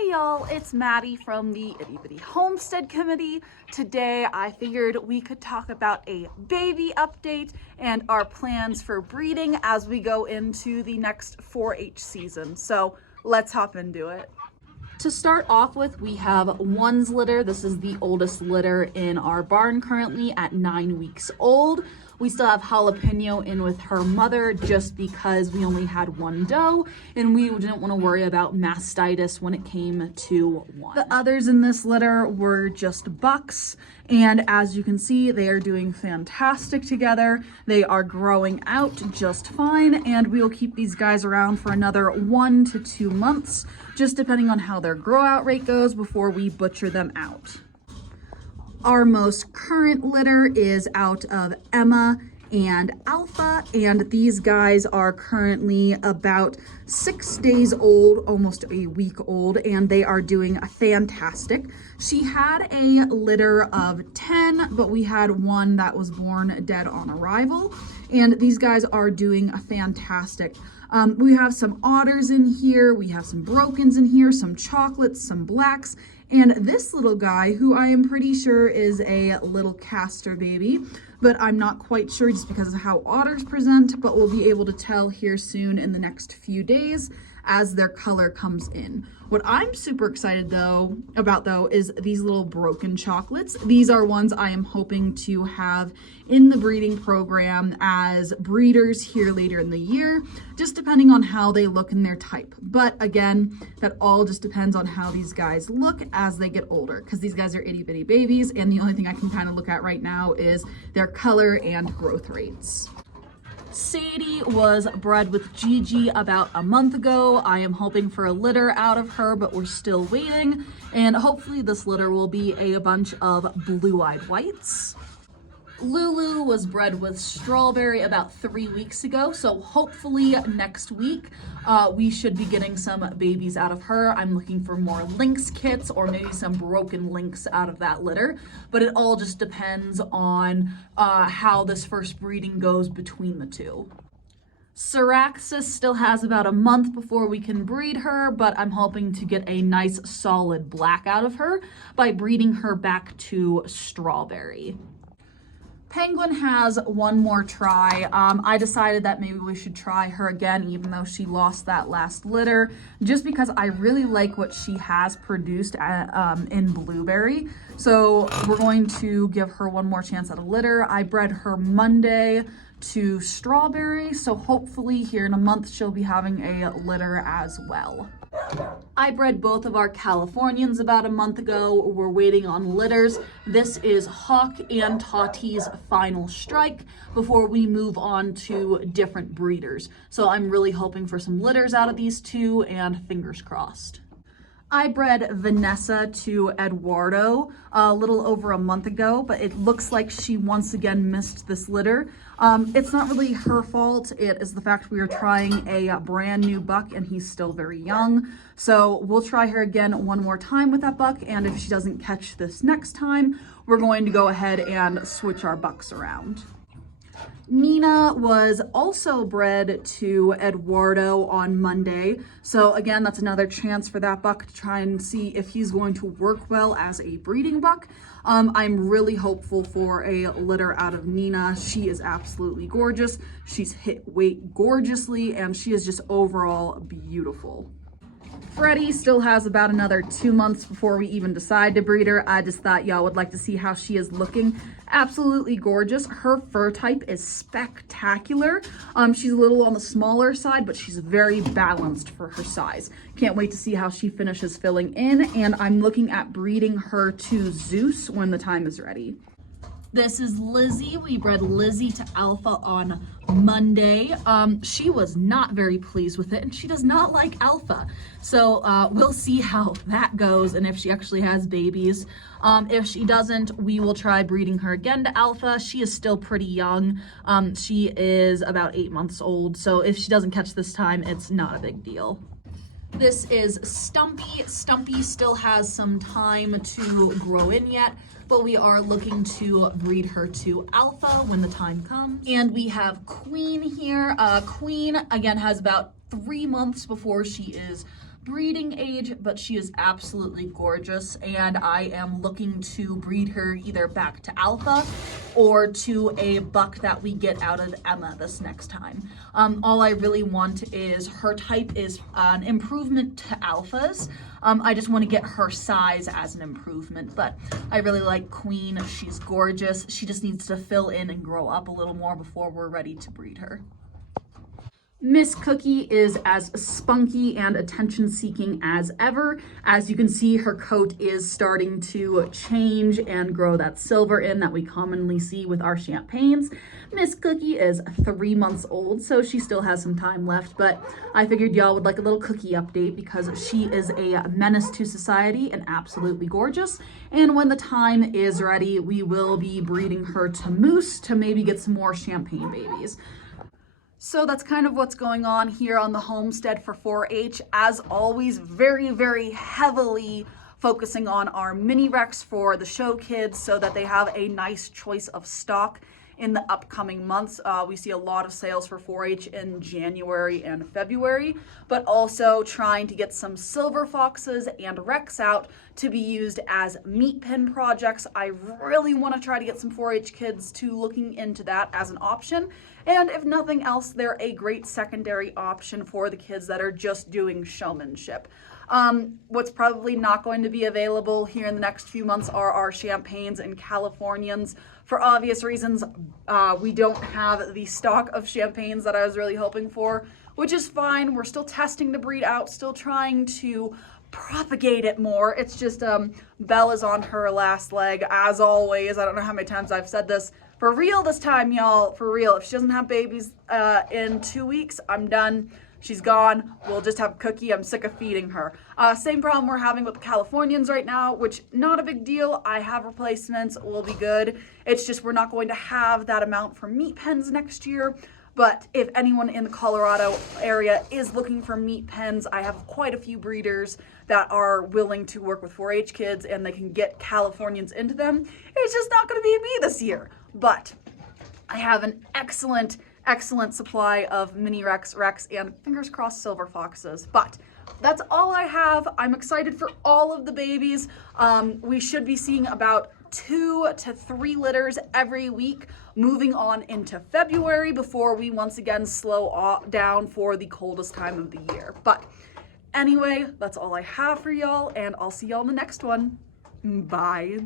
Hey y'all, it's Maddie from the Itty Bitty Homestead Committee. Today I figured we could talk about a baby update and our plans for breeding as we go into the next 4-H season. So let's hop into it. To start off with, we have One's litter. This is the oldest litter in our barn currently at 9 weeks old. We still have Jalapeno in with her mother just because we only had one doe and we didn't want to worry about mastitis when it came to one. The others in this litter were just bucks, and as you can see, they are doing fantastic together. They are growing out just fine, and we will keep these guys around for another 1 to 2 months, just depending on how their grow out rate goes before we butcher them out. Our most current litter is out of Emma and Alpha, and these guys are currently about 6 days old, almost a week old, and they are doing fantastic. She had a litter of 10, but we had one that was born dead on arrival, and these guys are doing fantastic. We have some otters in here, we have some brokens in here, some chocolates, some blacks, and this little guy, who I am pretty sure is a little castor baby, but I'm not quite sure just because of how otters present, but we'll be able to tell here soon in the next few days as their color comes in. What I'm super excited about is these little broken chocolates. These are ones I am hoping to have in the breeding program as breeders here later in the year, just depending on how they look and their type. But again, that all just depends on how these guys look as they get older, because these guys are itty bitty babies, and the only thing I can kind of look at right now is their color and growth rates. Sadie was bred with Gigi about a month ago. I am hoping for a litter out of her, but we're still waiting. And hopefully this litter will be a bunch of blue-eyed whites. Lulu was bred with Strawberry about 3 weeks ago, so hopefully next week we should be getting some babies out of her. I'm looking for more lynx kits or maybe some broken lynx out of that litter, but it all just depends on how this first breeding goes between the two. Syraxis still has about a month before we can breed her, but I'm hoping to get a nice solid black out of her by breeding her back to Strawberry. Penguin has one more try. I decided that maybe we should try her again, even though she lost that last litter, just because I really like what she has produced in Blueberry. So we're going to give her one more chance at a litter. I bred her Monday to Strawberry, so hopefully here in a month she'll be having a litter as well. I bred both of our Californians about a month ago. We're waiting on litters. This is Hawk and Tati's final strike before we move on to different breeders. So I'm really hoping for some litters out of these two, and fingers crossed. I bred Vanessa to Eduardo a little over a month ago, but it looks like she once again missed this litter. It's not really her fault. It is the fact we are trying a brand new buck and he's still very young. So we'll try her again one more time with that buck, and if she doesn't catch this next time, we're going to go ahead and switch our bucks around. Nina was also bred to Eduardo on Monday. So again, that's another chance for that buck to try and see if he's going to work well as a breeding buck. I'm really hopeful for a litter out of Nina. She is absolutely gorgeous. She's hit weight gorgeously, and she is just overall beautiful. Freddy still has about another 2 months before we even decide to breed her. I just thought y'all would like to see how she is looking. Absolutely gorgeous. Her fur type is spectacular. She's a little on the smaller side, but she's very balanced for her size. Can't wait to see how she finishes filling in, and I'm looking at breeding her to Zeus when the time is ready. This is Lizzy. We bred Lizzy to Alpha on Monday. She was not very pleased with it, and she does not like Alpha. So we'll see how that goes and if she actually has babies. If she doesn't, we will try breeding her again to Alpha. She is still pretty young. She is about 8 months old, so if she doesn't catch this time, it's not a big deal. This is Stumpy. Stumpy still has some time to grow in yet, but we are looking to breed her to Alpha when the time comes. And we have Queen here. Queen, again, has about 3 months before she is breeding age, but she is absolutely gorgeous, and I am looking to breed her either back to alpha or to a buck that we get out of Emma this next time. All I really want is her type is an improvement to alphas. I just want to get her size as an improvement, but I really like Queen. She's gorgeous. She just needs to fill in and grow up a little more before we're ready to breed her. Miss Cookie is as spunky and attention-seeking as ever. As you can see, her coat is starting to change and grow that silver in that we commonly see with our champagnes. Miss Cookie is 3 months old, so she still has some time left, but I figured y'all would like a little cookie update because she is a menace to society and absolutely gorgeous. And when the time is ready, we will be breeding her to Moose to maybe get some more champagne babies. So that's kind of what's going on here on the homestead for 4-H. As always, very, very heavily focusing on our mini Rex for the show kids so that they have a nice choice of stock in the upcoming months. We see a lot of sales for 4-H in January and February, but also trying to get some silver foxes and Rex out to be used as meat pin projects. I really want to try to get some 4-H kids to looking into that as an option. And if nothing else, they're a great secondary option for the kids that are just doing showmanship. What's probably not going to be available here in the next few months are our champagnes and Californians. For obvious reasons, we don't have the stock of champagnes that I was really hoping for, which is fine. We're still testing the breed out, still trying to propagate it more. It's just Belle is on her last leg, as always. I don't know how many times I've said this. For real this time, y'all. For real. If she doesn't have babies in 2 weeks, I'm done. She's gone. We'll just have Cookie. I'm sick of feeding her. Same problem we're having with the Californians right now, which not a big deal. I have replacements. We'll be good. It's just we're not going to have that amount for meat pens next year. But if anyone in the Colorado area is looking for meat pens, I have quite a few breeders that are willing to work with 4-H kids and they can get Californians into them. It's just not going to be me this year. But I have an excellent supply of mini Rex, and fingers crossed silver foxes. But that's all I have. I'm excited for all of the babies. We should be seeing about 2 to 3 litters every week moving on into February before we once again slow down for the coldest time of the year. But anyway, that's all I have for y'all, and I'll see y'all in the next one. Bye.